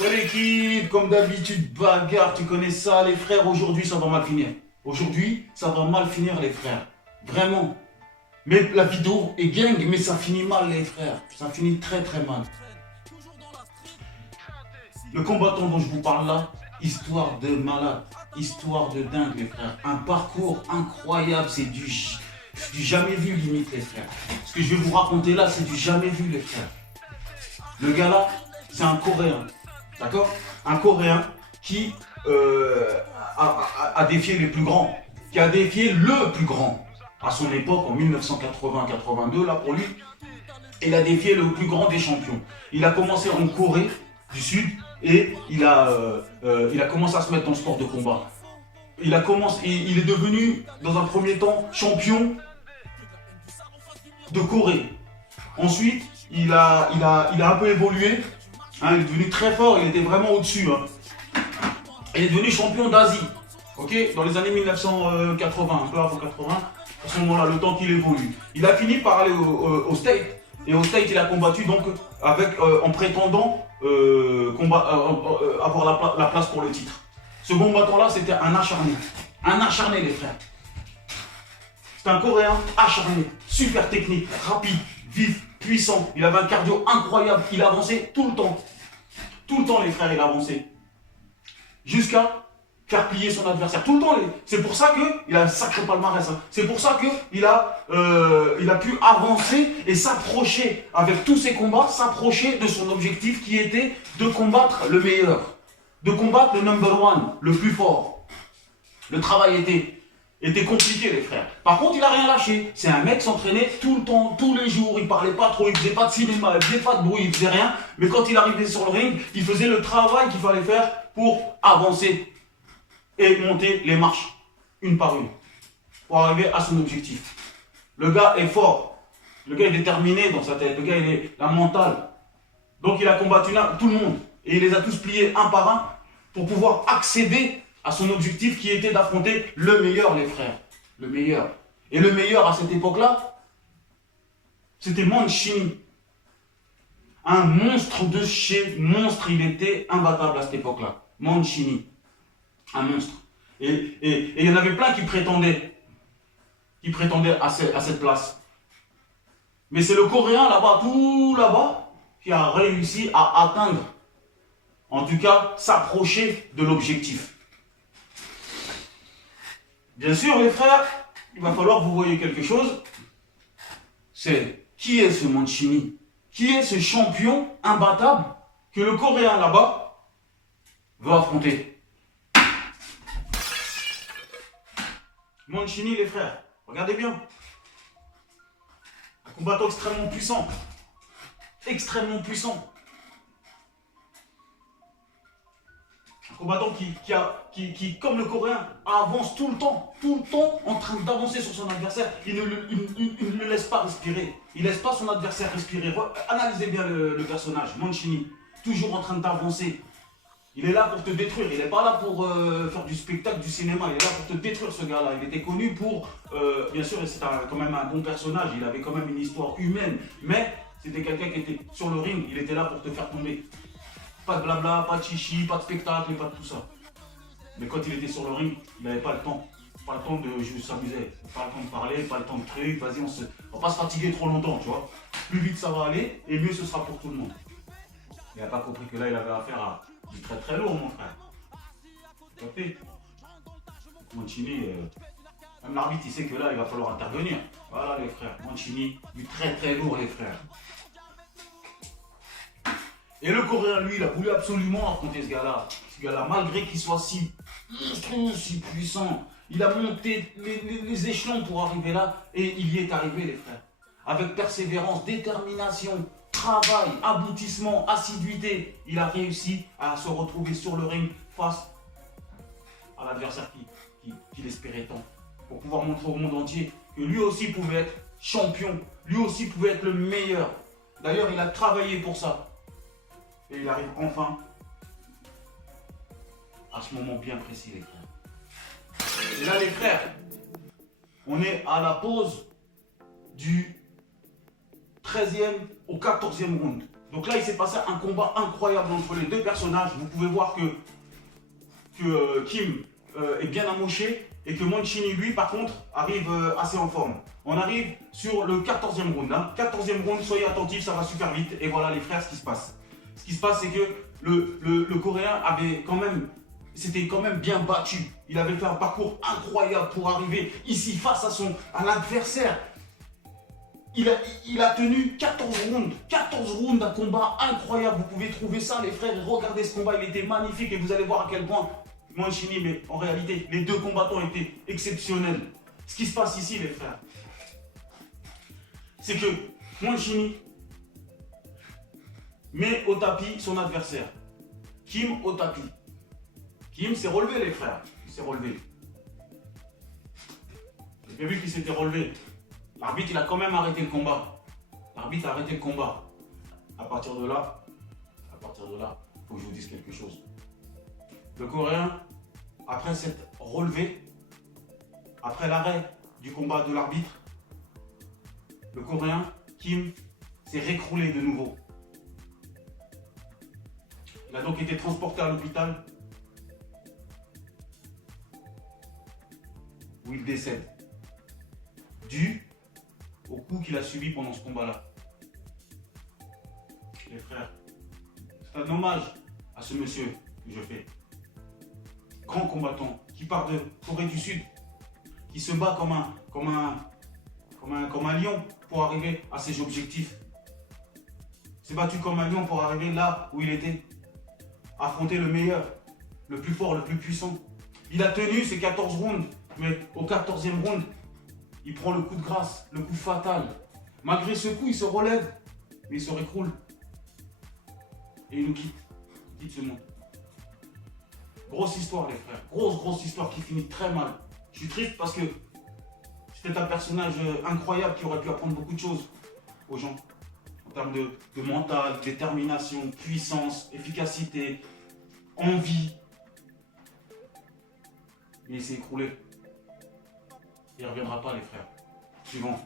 Ouais, l'équipe, comme d'habitude, bagarre, tu connais ça, les frères. Aujourd'hui, ça va mal finir. Aujourd'hui, ça va mal finir, les frères. Vraiment. Mais la vidéo est gang, mais ça finit mal, les frères. Ça finit très très mal. Le combattant dont je vous parle là, histoire de malade, histoire de dingue, les frères. Un parcours incroyable, c'est du jamais vu, limite, les frères. Ce que je vais vous raconter là, c'est du jamais vu, les frères. Le gars là, c'est un Coréen. D'accord? Un Coréen qui a défié les plus grands, qui a défié le plus grand. À son époque, en 1980-82, là pour lui, il a défié le plus grand des champions. Il a commencé en Corée du Sud et il a commencé à se mettre dans le sport de combat. Il est devenu, dans un premier temps, champion de Corée. Ensuite, il a un peu évolué. Hein, il est devenu très fort, il était vraiment au-dessus. Hein. Il est devenu champion d'Asie, ok, dans les années 1980, un peu avant 80, à ce moment-là, le temps qu'il évolue. Il a fini par aller au State, et au State, il a combattu donc en prétendant avoir la place pour le titre. Ce combattant-là, c'était un acharné, les frères. C'est un Coréen acharné, super technique, rapide, vif, puissant. Il avait un cardio incroyable, il avançait tout le temps. Tout le temps, les frères, il avançait. Jusqu'à faire plier son adversaire. Tout le temps. C'est pour ça qu'il a un sacré palmarès. Hein. C'est pour ça qu'il a pu avancer et s'approcher, avec tous ses combats, s'approcher de son objectif qui était de combattre le meilleur. De combattre le number one, le plus fort. Le travail était compliqué, les frères. Par contre, il n'a rien lâché. C'est un mec qui s'entraînait tout le temps, tous les jours. Il parlait pas trop, il faisait pas de cinéma, il faisait pas de bruit, il faisait rien. Mais quand il arrivait sur le ring, il faisait le travail qu'il fallait faire pour avancer et monter les marches, une par une, pour arriver à son objectif. Le gars est fort. Le gars est déterminé dans sa tête. Le gars, il est la mentale. Donc, il a combattu tout le monde. Et il les a tous pliés un par un pour pouvoir accéder à son objectif qui était d'affronter le meilleur, les frères. Le meilleur. Et le meilleur à cette époque-là, c'était Mancini. Un monstre de chez monstre, il était imbattable à cette époque-là. Mancini. Un monstre. Et il y en avait plein qui prétendaient à cette place. Mais c'est le Coréen là-bas, tout là-bas, qui a réussi à atteindre, en tout cas, s'approcher de l'objectif. Bien sûr, les frères, il va falloir que vous voyez quelque chose. C'est qui est ce Mancini? Qui est ce champion imbattable que le Coréen là-bas veut affronter? Mancini, les frères, regardez bien. Un combattant extrêmement puissant. Extrêmement puissant. Un combattant qui, comme le Coréen, avance tout le temps en train d'avancer sur son adversaire. Il ne le laisse pas respirer. Il ne laisse pas son adversaire respirer. Analysez bien le personnage, Mancini. Toujours en train d'avancer. Il est là pour te détruire. Il n'est pas là pour faire du spectacle, du cinéma. Il est là pour te détruire, ce gars-là. Il était connu pour... bien sûr, c'était quand même un bon personnage. Il avait quand même une histoire humaine. Mais c'était quelqu'un qui était sur le ring. Il était là pour te faire tomber. Pas de blabla, pas de chichi, pas de spectacle, pas de tout ça. Mais quand il était sur le ring, il n'avait pas le temps. Pas le temps de s'amuser. Pas le temps de parler, pas le temps de trucs. Vas-y, on va pas se fatiguer trop longtemps, tu vois. Plus vite ça va aller et mieux ce sera pour tout le monde. Il n'a pas compris que là, il avait affaire à du très très lourd, mon frère. Tu as fait Mancini, même l'arbitre, il sait que là, il va falloir intervenir. Voilà, les frères. Mancini, du très très lourd, les frères. Et le Coréen, lui, il a voulu absolument affronter ce gars-là. Ce gars-là, malgré qu'il soit si monstrueux, si puissant, il a monté les échelons pour arriver là. Et il y est arrivé, les frères. Avec persévérance, détermination, travail, aboutissement, assiduité, il a réussi à se retrouver sur le ring face à l'adversaire qu'il espérait tant. Pour pouvoir montrer au monde entier que lui aussi pouvait être champion, lui aussi pouvait être le meilleur. D'ailleurs, il a travaillé pour ça. Et il arrive enfin à ce moment bien précis, les frères. Et là, les frères, on est à la pause du 13e au 14e round. Donc là, il s'est passé un combat incroyable entre les deux personnages. Vous pouvez voir que Kim est bien amoché et que Mancini, lui, par contre, arrive assez en forme. On arrive sur le 14e round. Hein. 14e round, soyez attentifs, ça va super vite. Et voilà les frères, ce qui se passe. Ce qui se passe, c'est que le Coréen avait quand même, s'était quand même bien battu. Il avait fait un parcours incroyable pour arriver ici face à l'adversaire. Il a tenu 14 rounds. 14 rounds d'un combat incroyable. Vous pouvez trouver ça, les frères. Regardez ce combat, il était magnifique. Et vous allez voir à quel point Mancini, mais en réalité, les deux combattants étaient exceptionnels. Ce qui se passe ici, les frères, c'est que Mancini met au tapis son adversaire. Kim au tapis. Kim s'est relevé, les frères. Il s'est relevé. Vous avez vu qu'il s'était relevé. L'arbitre, il a quand même arrêté le combat. L'arbitre a arrêté le combat. À partir de là, il faut que je vous dise quelque chose. Le Coréen, après s'être relevé, après l'arrêt du combat de l'arbitre, le Coréen, Kim, s'est récroulé de nouveau. Il a donc été transporté à l'hôpital où il décède. Dû au coup qu'il a subi pendant ce combat-là. Les frères, c'est un hommage à ce monsieur que je fais. Grand combattant qui part de Corée du Sud, qui se bat comme un lion pour arriver à ses objectifs. S'est battu comme un lion pour arriver là où il était. Affronter le meilleur, le plus fort, le plus puissant. Il a tenu ses 14 rounds, mais au 14e round, il prend le coup de grâce, le coup fatal. Malgré ce coup, il se relève, mais il se récroule. Et il nous quitte. Il quitte ce monde. Grosse histoire, les frères. Grosse histoire qui finit très mal. Je suis triste parce que c'était un personnage incroyable qui aurait pu apprendre beaucoup de choses aux gens. En termes de mental, détermination, puissance, efficacité, envie. Mais il s'est écroulé. Il ne reviendra pas, les frères. Suivant.